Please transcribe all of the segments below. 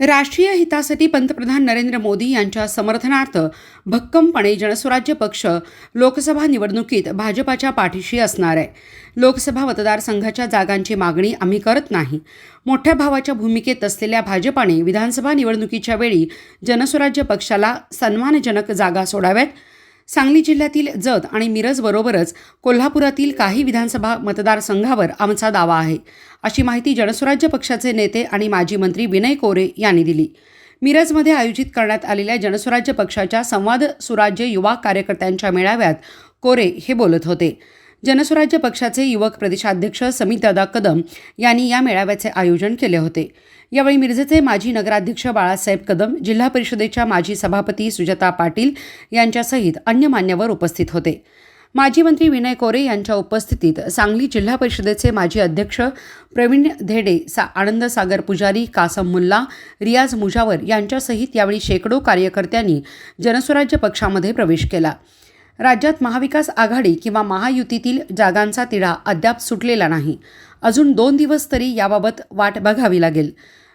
राष्ट्रीय हितासाठी पंतप्रधान नरेंद्र मोदी यांच्या समर्थनार्थ भक्कमपणे जनस्वराज्य पक्ष लोकसभा निवडणुकीत भाजपाच्या पाठीशी असणार आहे. लोकसभा मतदारसंघाच्या जागांची मागणी आम्ही करत नाही. मोठ्या भावाच्या भूमिकेत असलेल्या भाजपाने विधानसभा निवडणुकीच्या वेळी जनस्वराज्य पक्षाला सन्मानजनक जागा सोडाव्यात. सांगली जिल्ह्यातील जत आणि मिरजबरोबरच कोल्हापुरातील काही विधानसभा मतदारसंघावर आमचा दावा आहे. अशी माहिती जनस्वराज्य पक्षाचे नेते आणि माजी मंत्री विनय कोरे यांनी दिली. मिरजमध्ये आयोजित करण्यात आलेल्या जनस्वराज्य पक्षाच्या संवाद सुराज्य युवा कार्यकर्त्यांच्या मेळाव्यात कोरे हे बोलत होते. जनस्वराज्य पक्षाचे युवक प्रदेशाध्यक्ष समितदा कदम यांनी या मेळाव्याचे आयोजन केले होते. यावेळी मिरजेचे माजी नगराध्यक्ष बाळासाहेब कदम जिल्हा परिषदेच्या माजी सभापती सुजाता पाटील यांच्यासहित अन्य मान्यवर उपस्थित होते. माजी मंत्री विनय कोरे यांच्या उपस्थितीत सांगली जिल्हा परिषदेचे माजी अध्यक्ष प्रवीण धेडे सा आनंद सागर पुजारी कासम मुल्ला रियाज मुजावर यांच्यासहित यावेळी शेकडो कार्यकर्त्यांनी जनस्वराज्य पक्षामध्ये प्रवेश केला. राज्यात महाविकास आघाडी किंवा महायुतीतील जागांचा तिढा अद्याप सुटलेला नाही. अजून दोन दिवस तरी याबाबत वाट बघावी लागेल.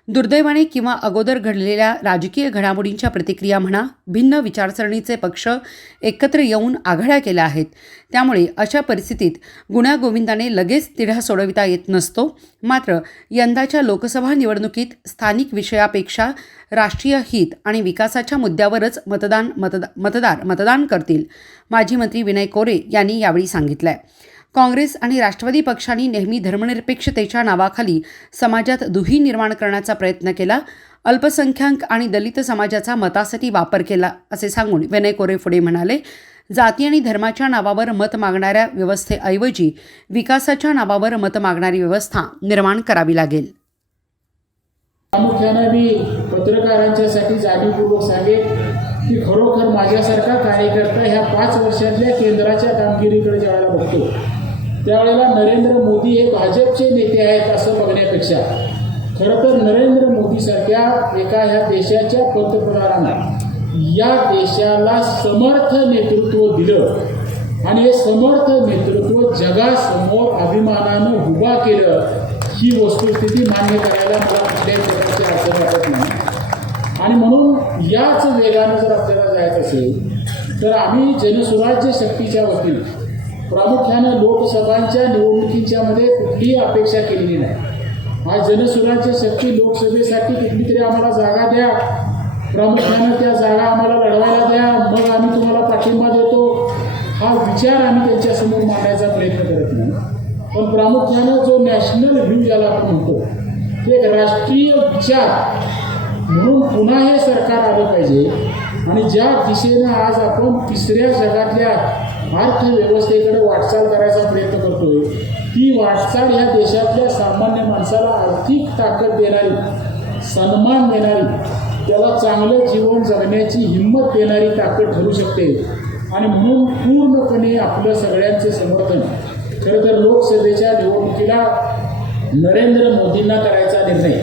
दुर्दैवाने किंवा अगोदर घडलेल्या राजकीय घडामोडींच्या प्रतिक्रिया म्हणा भिन्न विचारसरणीचे पक्ष एकत्र येऊन आघाड्या केल्या आहेत. त्यामुळे अशा परिस्थितीत गुण्यागोविंदाने लगेच तिढा सोडविता येत नसतो. मात्र यंदाच्या लोकसभा निवडणुकीत स्थानिक विषयापेक्षा राष्ट्रीय हित आणि विकासाच्या मुद्द्यावरच मतदान मतदा मतदार मतदान करतील माजी मंत्री विनय कोरे यांनी यावेळी सांगितलं आहे काँग्रेस आणि राष्ट्रवादी पक्षांनी नेहमी धर्मनिरपेक्षतेच्या नावाखाली समाजात दुही निर्माण करण्याचा प्रयत्न केला अल्पसंख्याक आणि दलित समाजाचा मतासाठी वापर केला असे सांगून विनय कोरे पुढे म्हणाले जाती आणि धर्माच्या नावावर मत मागणाऱ्या व्यवस्थेऐवजी विकासाच्या नावावर मत मागणारी व्यवस्था निर्माण करावी लागेल. प्रामुख्यानं मी पत्रकारांच्यासाठी जाणीवपूर्वक सांगेन की खरोखर माझ्यासारखा कार्यकर्ता ह्या पाच वर्षातल्या केंद्राच्या कामगिरीकडे ज्यावेळेला बघतो. त्यावेळेला नरेंद्र मोदी हे भाजपचे नेते आहेत असं बघण्यापेक्षा खरं तर नरेंद्र मोदीसारख्या एका ह्या देशाच्या पंतप्रधानांना या देशाला समर्थ नेतृत्व दिलं आणि हे समर्थ नेतृत्व जगासमोर अभिमानानं उभा केलं ही वस्तुस्थिती मान्य करायला मला कुठल्याही प्रकारची अडचण वाटत नाही. आणि म्हणून याच वेगानं जर आपल्याला जायचं असेल तर आम्ही जनसुराज्य शक्तीच्या वतीनं प्रामुख्यानं लोकसभांच्या निवडणुकींच्यामध्ये कुठलीही अपेक्षा केलेली नाही. हा जनसुराज्य शक्ती लोकसभेसाठी कुठली तरी आम्हाला जागा द्या. प्रामुख्यानं त्या जागा आम्हाला लढवायला द्या. मग आम्ही तुम्हाला पाठिंबा देतो. हा विचार आम्ही त्यांच्यासमोर मांडायचा प्रयत्न करत नाही. पण प्रामुख्यानं जो नॅशनल व्ह्यू ज्याला आपण म्हणतो ते एक राष्ट्रीय विचार म्हणून पुन्हा हे सरकार आलं पाहिजे. आणि ज्या दिशेनं आज आपण तिसऱ्या जगातल्या अर्थव्यवस्थेकडे वाटचाल करायचा प्रयत्न करतोय. ती वाटचाल ह्या देशातल्या सामान्य माणसाला आर्थिक ताकद देणारी सन्मान देणारी त्याला चांगलं जीवन जगण्याची हिंमत देणारी ताकद ठरू शकते. आणि म्हणून पूर्णपणे आपलं सगळ्यांचे समर्थन. खरं तर लोकसभेच्या निवडणुकीला नरेंद्र मोदींना करायचा निर्णय.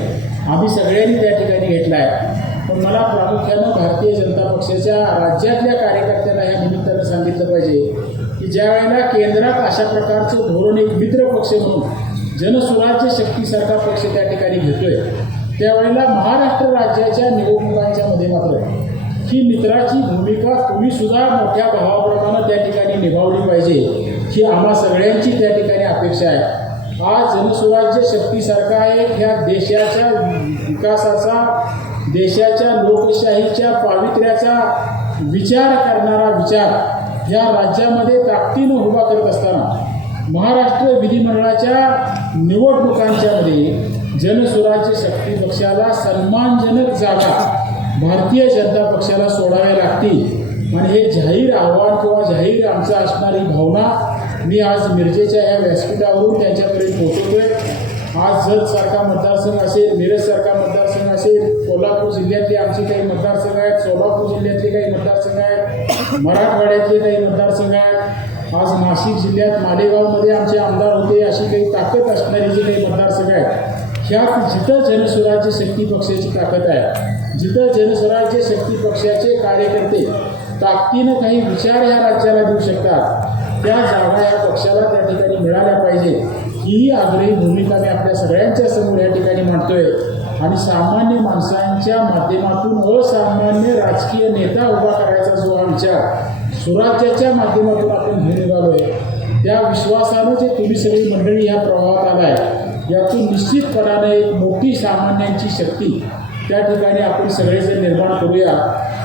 आम्ही सगळ्यांनी त्या ठिकाणी घेतला आहे पण मला प्रामुख्यानं भारतीय जनता पक्षाच्या राज्यातल्या कार्यकर्त्यांना या निमित्तानं सांगितलं पाहिजे की ज्या वेळेला केंद्रात अशा प्रकारचं धोरण एक मित्र पक्ष म्हणून जनसुराज्य शक्तीसारखा पक्ष त्या ठिकाणी घेतोय त्यावेळेला महाराष्ट्र राज्याच्या निवडणुकांच्या मध्ये मात्र ही मित्राची भूमिका तुम्ही सुद्धा मोठ्या भावाप्रमाणे त्या ठिकाणी निभावली पाहिजे ही आम्हा सगळ्यांची त्या ठिकाणी अपेक्षा आहे. आज जनसुराज्य शक्तीसारखा एक ह्या देशाच्या विकासाचा देशाच्या लोकशाहीच्या पावित्र्याचा विचार करणारा विचार या राज्यामध्ये ताकदीनं उभा करत असताना महाराष्ट्र विधिमंडळाच्या निवडणुकांच्यामध्ये जनसुराज्य शक्ती पक्षाला सन्मानजनक जागा भारतीय जनता पक्षाला सोडाव्या लागतील. आणि हे जाहीर आव्हान किंवा जाहीर आमचं असणारी भावना मी आज मिरजेच्या या व्यासपीठावरून त्यांच्याकडे पोहोचवतोय. आज जतसारखा मतदारसंघ असेल मिरजसारखा मतदारसंघ असेल कोल्हापूर जिल्ह्यातले आमचे काही मतदारसंघ आहेत सोलापूर जिल्ह्यातले काही मतदारसंघ आहेत मराठवाड्यातले काही मतदारसंघ आहेत. आज नाशिक जिल्ह्यात मालेगावमध्ये आमचे आमदार होते अशी काही ताकद असणारी जे काही मतदारसंघ आहेत ह्यात जिथं जनस्वराज्य शक्ती पक्षाची ताकद आहे जिथं जनस्वराज्य शक्ती पक्षाचे कार्यकर्ते ताकदीनं काही विचार ह्या राज्याला देऊ शकतात त्या जागा या पक्षाला त्या ठिकाणी मिळाल्या पाहिजे. ही आग्रही भूमिका मी आपल्या सगळ्यांच्या समोर या ठिकाणी मांडतोय. आणि सामान्य माणसांच्या माध्यमातून असामान्य राजकीय नेता उभा करायचा आमच्या सुराज्याच्या माध्यमातून आपण घेऊन निघालोय. त्या विश्वासानं जे तुम्ही सगळी मंडळी ह्या प्रवाहात आलाय यातून निश्चितपणाने एक मोठी सामान्यांची शक्ती त्या ठिकाणी आपण सगळेजण निर्माण करूया.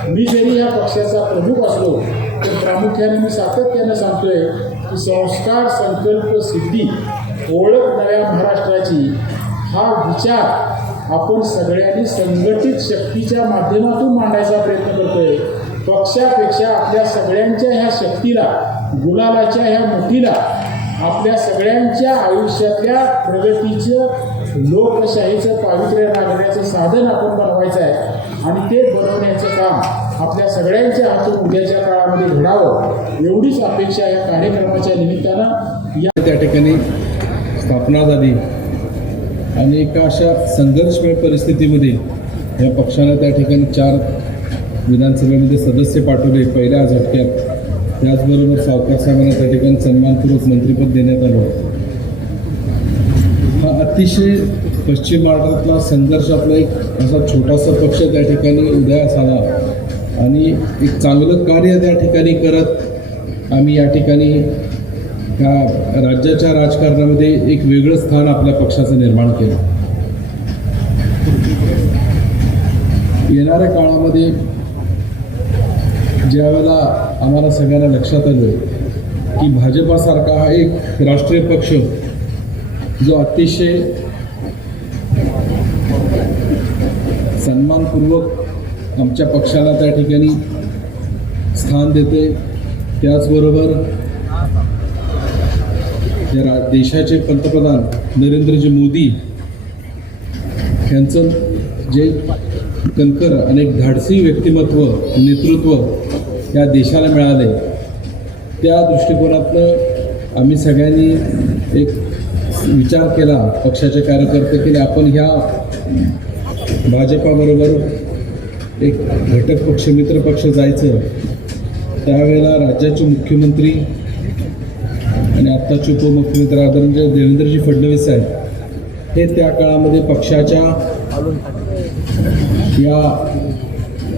मी जरी या पक्षाचा प्रमुख असलो तर प्रामुख्याने मी सातत्यानं सांगतोय की संस्कार संकल्प सिद्धी ओळख नव्या महाराष्ट्राची हा विचार आपण सगळ्यांनी संघटित शक्तीच्या माध्यमातून मांडायचा प्रयत्न करतोय. पक्षापेक्षा आपल्या सगळ्यांच्या ह्या शक्तीला गुलालाच्या ह्या मुठीला आपल्या सगळ्यांच्या आयुष्यातल्या प्रगतीचं लोकशाहीचं पावित्र्य लागण्याचं साधन आपण बनवायचं आहे. आणि ते बनवण्याचं काम आपल्या सगळ्यांच्या हातून उद्याच्या काळामध्ये घडावं एवढीच अपेक्षा या कार्यक्रमाच्या निमित्तानं या त्या ठिकाणी स्थापना झाली. आणि एका अशा संघर्षमय परिस्थितीमध्ये या पक्षानं त्या ठिकाणी चार विधानसभेमध्ये सदस्य पाठवले पहिल्या झटक्यात. त्याचबरोबर सावकार साहेबांना त्या ठिकाणी सन्मानपूर्वक मंत्रिपद देण्यात आलं हा अतिशय पश्चिम महाराष्ट्रातला संघर्षातला एक असा छोटासा पक्ष त्या ठिकाणी उदयास आला आणि एक चांगलं कार्य त्या ठिकाणी करत आम्ही या ठिकाणी त्या राज्याच्या राजकारणामध्ये एक वेगळं स्थान आपल्या पक्षाचं निर्माण केलं. येणाऱ्या काळामध्ये ज्यावेळेला आम्हाला सगळ्यांना लक्षात आलं की भाजपासारखा हा एक राष्ट्रीय पक्ष जो अतिशय सन्मानपूर्वक आमच्या पक्षाला त्या ठिकाणी स्थान देते. त्याचबरोबर या रा देशाचे पंतप्रधान नरेंद्रजी मोदी यांचं जे कणकर आणि धाडसी व्यक्तिमत्व नेतृत्व या देशाला मिळाले त्या दृष्टिकोनातनं आम्ही सगळ्यांनी एक विचार केला पक्षाचे कार्यकर्ते की आपण ह्या भाजपाबरोबर एक घटक पक्ष मित्र पक्ष जायचं त्यावेळेला राज्याचे मुख्यमंत्री आणि आत्ताचे उपमुख्यमंत्री आदरणीय देवेंद्रजी फडणवीस साहेब हे त्या काळामध्ये पक्षाच्या या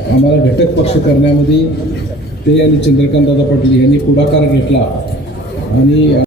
आम्हाला घटक पक्ष करण्यामध्ये ते आणि चंद्रकांतदादा पाटील यांनी पुढाकार घेतला. आणि